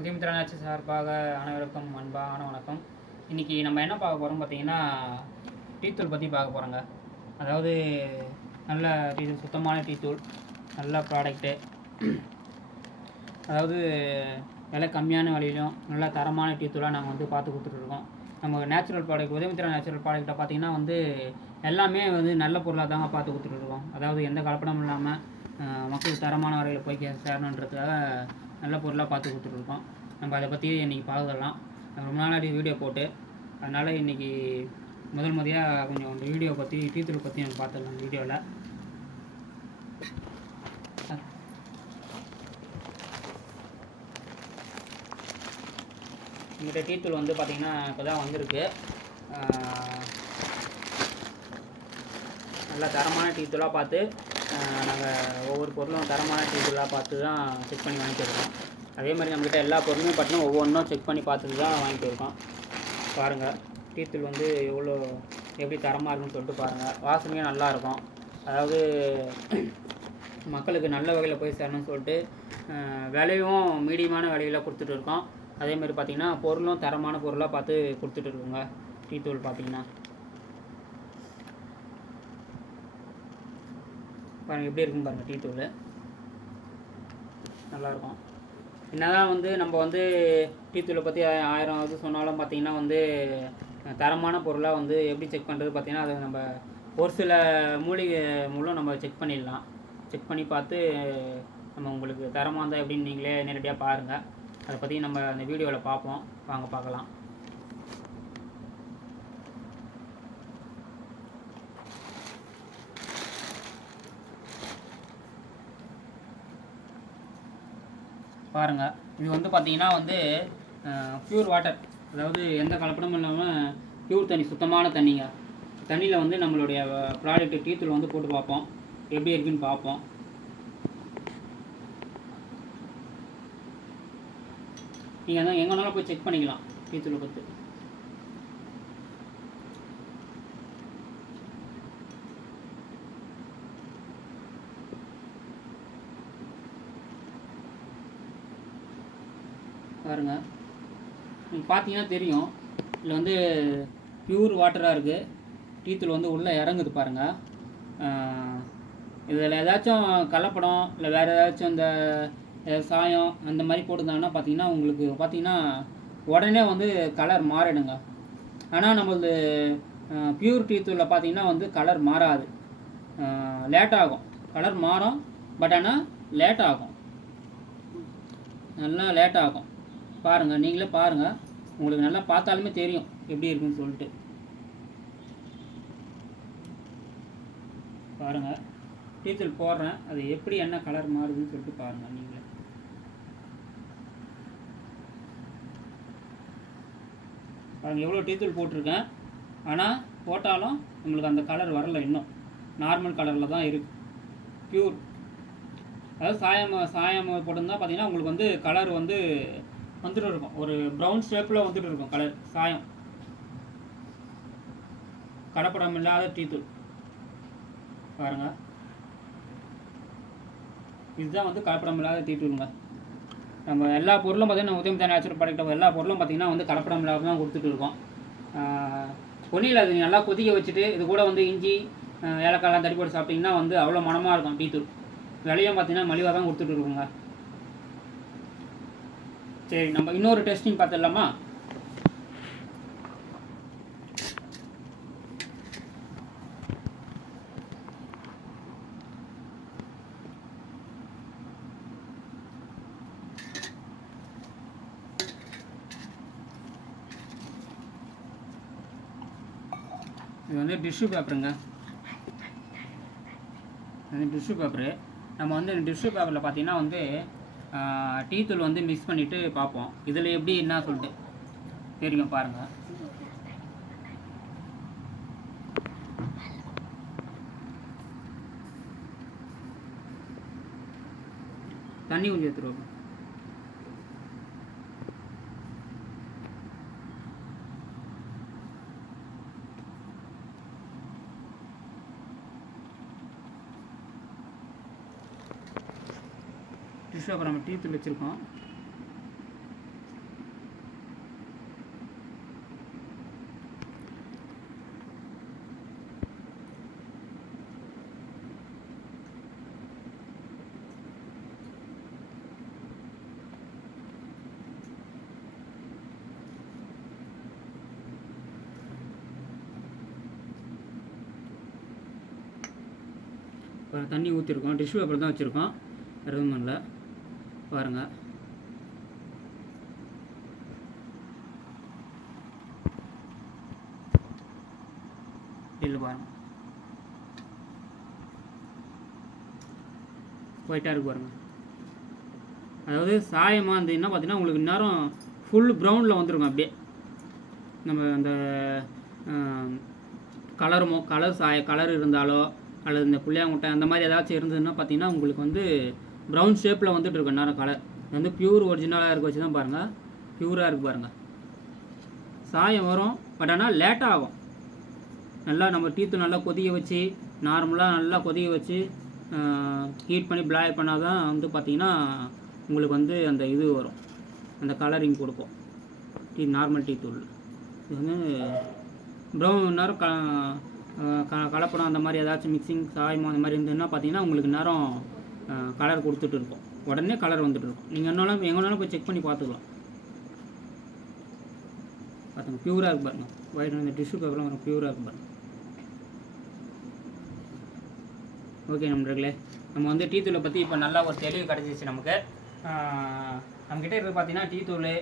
உதயமித்ரானாட்சி சார்பாக அனைவருக்கும் அன்பான வணக்கம். இன்றைக்கி நம்ம என்ன பார்க்க போகிறோம் பார்த்தீங்கன்னா, டீத்தூள் பற்றி பார்க்க போகிறோங்க. அதாவது நல்ல டீத்தூள், சுத்தமான டீத்தூள், நல்ல ப்ராடக்ட்டு. அதாவது விலை கம்மியான விலையிலும் நல்ல தரமான டீத்தூளாக நாங்கள் வந்து பார்த்து கொடுத்துட்ருக்கோம். நம்ம நேச்சுரல் ப்ராடக்ட், உதயமித்ரா நேச்சுரல் ப்ராடக்ட்டை பார்த்திங்கன்னா வந்து எல்லாமே வந்து நல்ல பொருளாக தாங்க பார்த்து கொடுத்துட்ருக்கோம். அதாவது எந்த கலப்படமும் இல்லாமல் மக்களுக்கு தரமான வரையில் போய் சேரணுன்றதுக்காக நல்ல பொருளாக பார்த்து கொடுத்துட்ருக்கோம். நம்ம அதை பற்றி இன்றைக்கி பார்க்கலாம். ரொம்ப நாளாடி வீடியோ போட்டு, அதனால் இன்றைக்கி முதல் முறையாக கொஞ்சம் வீடியோ பற்றி டீத்தூள் பற்றி நம்ம பார்த்துடலாம் வீடியோவில். எங்கிட்ட டீத்தூள் வந்து பார்த்திங்கன்னா இப்போ தான் வந்திருக்கு. நல்லா தரமான டீத்தூளாக பார்த்து நாங்கள் ஒவ்வொரு பொருளும் தரமான டீத்தூளாக பார்த்து தான் செக் பண்ணி வாங்கிட்டுருக்கோம். அதே மாதிரி நம்மக்கிட்ட எல்லா பொருளுமே பார்த்தீங்கன்னா ஒவ்வொன்றும் செக் பண்ணி பார்த்துட்டு தான் வாங்கிட்டு இருக்கோம். பாருங்கள், டீத்தூள் வந்து எப்படி தரமாக இருக்குன்னு சொல்லிட்டு பாருங்கள். வாசனையும் நல்லாயிருக்கும். அதாவது மக்களுக்கு நல்ல வகையில் போய் சேரணும்னு சொல்லிட்டு விலையும் மீடியமான விலையில் கொடுத்துட்டு இருக்கோம். அதேமாதிரி பார்த்திங்கன்னா பொருளும் தரமான பொருளாக பார்த்து கொடுத்துட்டு இருக்கோங்க. டீத்தூள் பார்த்திங்கன்னா பாருங்கள் எப்படி இருக்குன்னு பாருங்கள். டீத்தூள் நல்லாயிருக்கும். என்னதான் வந்து நம்ம வந்து டீத்தூளை பற்றி 1000 இது சொன்னாலும் பார்த்திங்கன்னா வந்து தரமான பொருளாக வந்து எப்படி செக் பண்ணுறது பார்த்திங்கன்னா, அது நம்ம ஒரு சில மூலிகை மூலம் நம்ம செக் பண்ணிடலாம். செக் பண்ணி பார்த்து நம்ம உங்களுக்கு தரமாக இருந்தால் எப்படின்னு நீங்களே நேரடியாக பாருங்கள். அதை பற்றி நம்ம அந்த வீடியோவில் பார்ப்போம். வாங்க பார்க்கலாம். பாருங்கள், இது வந்து பார்த்திங்கன்னா வந்து ப்யூர் வாட்டர், அதாவது எந்த கலப்படமும் இல்லாமல் ப்யூர் தண்ணி, சுத்தமான தண்ணிங்க. தண்ணியில் வந்து நம்மளுடைய ப்ராடக்ட் டீத்தூள் வந்து போட்டு பார்ப்போம், எப்படி இருக்குன்னு பார்ப்போம். நீங்கள் தான் எங்கே வேணாலும் போய் செக் பண்ணிக்கலாம் டீத்தூளை பற்றி. பாருங்கள், நீங்கள் பார்த்தீங்கன்னா தெரியும், இதில் வந்து ப்யூர் வாட்டராக இருக்குது. டீத்தூள் வந்து உள்ளே இறங்குது பாருங்கள். இதில் ஏதாச்சும் கலப்படம் இல்லை வேறு ஏதாச்சும் இந்த சாயம் அந்த மாதிரி போட்டுருந்தாங்கன்னா பார்த்தீங்கன்னா உங்களுக்கு பார்த்தீங்கன்னா உடனே வந்து கலர் மாறிடுங்க. ஆனால் நம்மளது ப்யூர் டீத்தூளில் பார்த்தீங்கன்னா வந்து கலர் மாறாது, லேட் ஆகும். கலர் மாறும், பட் ஆனால் லேட் ஆகும், நல்லா லேட் ஆகும். பாருங்கள், நீங்களே பாருங்கள், உங்களுக்கு நல்லா பார்த்தாலுமே தெரியும் எப்படி இருக்குன்னு சொல்லிட்டு. பாருங்கள், டீத்தூள் போடுறேன், அது எப்படி என்ன கலர் மாறுதுன்னு சொல்லிட்டு பாருங்கள். நீங்களே பாருங்கள், எவ்வளோ டீத்தூள் போட்டிருக்கேன். ஆனால் போட்டாலும் நம்மளுக்கு அந்த கலர் வரல, இன்னும் நார்மல் கலரில் தான் இருக்குது. ப்யூர், அதாவது சாயம் போட்டிருந்தா பார்த்தீங்கன்னா உங்களுக்கு வந்து கலர் வந்து வந்துட்டு இருக்கும், ஒரு ப்ரௌன் ஷேப்பில் வந்துட்டு இருக்கும் கலர். சாயம், கலப்படம் இல்லாத டீத்தூள் பாருங்கள். இதுதான் வந்து கலப்படம் இல்லாத டீத்தூளுங்க. நம்ம எல்லா பொருளும் பார்த்திங்கன்னா உதயமித்ரா நேச்சுரல் ப்ராடக்ட் எல்லா பொருளும் பார்த்திங்கன்னா வந்து கலப்படம் இல்லாத தான் கொடுத்துட்டு இருக்கோம். ஒன்றும் அது நல்லா கொதிக்க வச்சுட்டு இது கூட வந்து இஞ்சி ஏலக்காயெல்லாம் தட்டி போட்டு சாப்பிட்டிங்கன்னா வந்து அவ்வளோ மனமாக இருக்கும் டீத்தூள். விலையும் பார்த்திங்கன்னா மலிவாக தான் கொடுத்துட்டு இருக்கோங்க. சரி, நம்ம இன்னொரு டெஸ்டிங் பார்த்துடலாமா? இது வந்து டிஷ்யூ பேப்பருங்க. இது டிஷ்யூ பேப்பரு. நம்ம வந்து டிஷ்யூ பேப்பரில் பார்த்திங்கன்னா வந்து டீத்தூள் வந்து மிக்ஸ் பண்ணிவிட்டு பார்ப்போம், இதில் எப்படி என்ன சொல்லிட்டு தெரியும். பாருங்கள், தண்ணி கொஞ்சம் எடுத்துருவோம். டிஷ்யூ பேப்பர் நம்ம டீத்தூள் வச்சுருக்கோம். தண்ணி ஊற்றிருக்கோம், டிஷ்யூ பேப்பர் தான் வச்சுருக்கோம், எதுவும் பண்ணல பாருங்கள். இல்லை பாருங்கள் ஒயிட்டாக இருக்கு பாருங்கள். அதாவது சாயமாக இருந்ததுன்னா பார்த்தீங்கன்னா உங்களுக்கு இந்நேரம் ஃபுல் ப்ரௌனில் வந்துருக்கும். அப்படியே நம்ம அந்த கலர் இருந்தாலோ அல்லது இந்த புளியாங்குட்டை அந்த மாதிரி ஏதாச்சும் இருந்ததுன்னா பார்த்தீங்கன்னா உங்களுக்கு வந்து ப்ரௌன் ஷேப்பில் வந்துட்டு இருக்கும் நேரம் கலர். இது வந்து பியூர் ஒரிஜினலாக இருக்க வச்சு தான் பாருங்கள், பியூராக இருக்குது பாருங்கள். சாயம் வரும், பட் ஆனால் லேட்டாக ஆகும். நல்லா நம்ம டீத்தூள் நல்லா கொதிக்க வச்சு, நார்மலாக நல்லா கொதிக்க வச்சு ஹீட் பண்ணி பிளாய் பண்ணால் தான் வந்து பார்த்திங்கன்னா உங்களுக்கு வந்து அந்த இது வரும், அந்த கலரிங் கொடுக்கும் நார்மல் டீத்தூள். இது வந்து ப்ரௌன் நேரம் கலப்படம் அந்த மாதிரி ஏதாச்சும் மிக்சிங் சாயமோ அந்த மாதிரி இருந்ததுன்னா பார்த்தீங்கன்னா உங்களுக்கு நேரம் கலர் கொடுத்துட்டு இருக்கும், உடனே கலர் வந்துட்டு இருக்கும். நீங்கள் எங்கேனாலும் போய் செக் பண்ணி பார்த்துக்கலாம். பார்த்துங்க பியூராக இருக்கு பாருங்கள், ஒயிட் அந்த டிஷ்யூ பேப்பர்லாம் வரும், பியூராக இருக்கு பாருங்கள். ஓகே நண்பர்களே, நம்ம வந்து டீத்தூளை பற்றி இப்போ நல்லா ஒரு தெளிவு கிடச்சிச்சு நமக்கு. நம்மக்கிட்ட இருக்குது பார்த்தீங்கன்னா டீத்தூள்,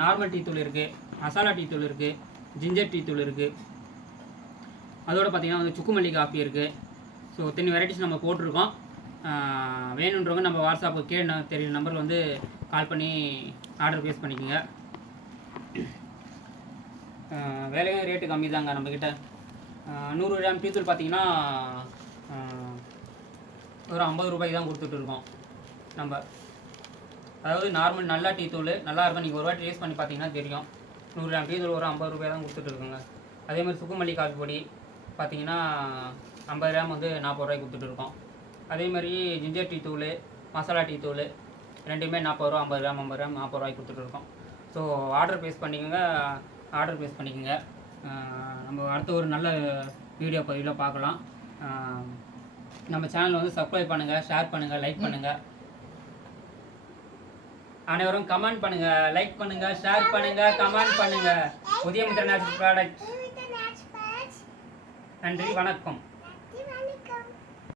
நார்மல் டீத்தூள் இருக்குது, மசாலா டீத்தூள் இருக்குது, ஜிஞ்சர் டீத்தூள் இருக்குது, அதோடு பார்த்திங்கன்னா வந்து சுக்குமல்லி காஃபி இருக்குது. ஸோ இத்தனை வெரைட்டிஸ் நம்ம போட்டிருக்கோம். வேணுன்றவங்க நம்ம வாட்ஸ்அப்புக்கு கீழே தெரியுற நம்பரில் வந்து கால் பண்ணி ஆர்டர் ப்ளேஸ் பண்ணிக்கோங்க. விலையும் ரேட்டு கம்மி தாங்க நம்மக்கிட்ட. 100 கிராம் டீத்தூள் பார்த்திங்கன்னா ஒரு 50 ரூபாய்க்கு தான் கொடுத்துட்ருக்கோம் நம்ம. அதாவது நார்மல் நல்லா டீத்தூள் நல்லா இருக்கும், நீங்கள் ஒரு வாட்டி டேஸ்ட் பண்ணி பார்த்தீங்கன்னா தெரியும். 100 கிராம் டீத்தூள் ஒரு 50 ரூபாய் தான் கொடுத்துட்ருக்குங்க. அதேமாதிரி சுக்குமல்லி காஃபி பொடி பார்த்திங்கன்னா 50 கிராம் வந்து 40 ரூபாய்க்கு கொடுத்துட்ருக்கோம். அதேமாதிரி ஜிஞ்சர் டீத்தூள், மசாலா டீத்தூள் ரெண்டுமே 40 ரூபா, 50 கிராம் 40 ரூபாய்க்கு கொடுத்துட்ருக்கோம். ஸோ ஆர்டர் ப்ளேஸ் பண்ணிக்கோங்க. நம்ம அடுத்த ஒரு நல்ல வீடியோ பதிவில் பார்க்கலாம். நம்ம சேனலை வந்து சப்ஸ்கிரைப் பண்ணுங்கள், ஷேர் பண்ணுங்கள், லைக் பண்ணுங்கள். அனைவரும் கமெண்ட் பண்ணுங்கள், லைக் பண்ணுங்கள், ஷேர் பண்ணுங்கள், கமெண்ட் பண்ணுங்கள். உதயமித்ரா நேச்சுரல் ப்ராடக்ட். நன்றி, வணக்கம்.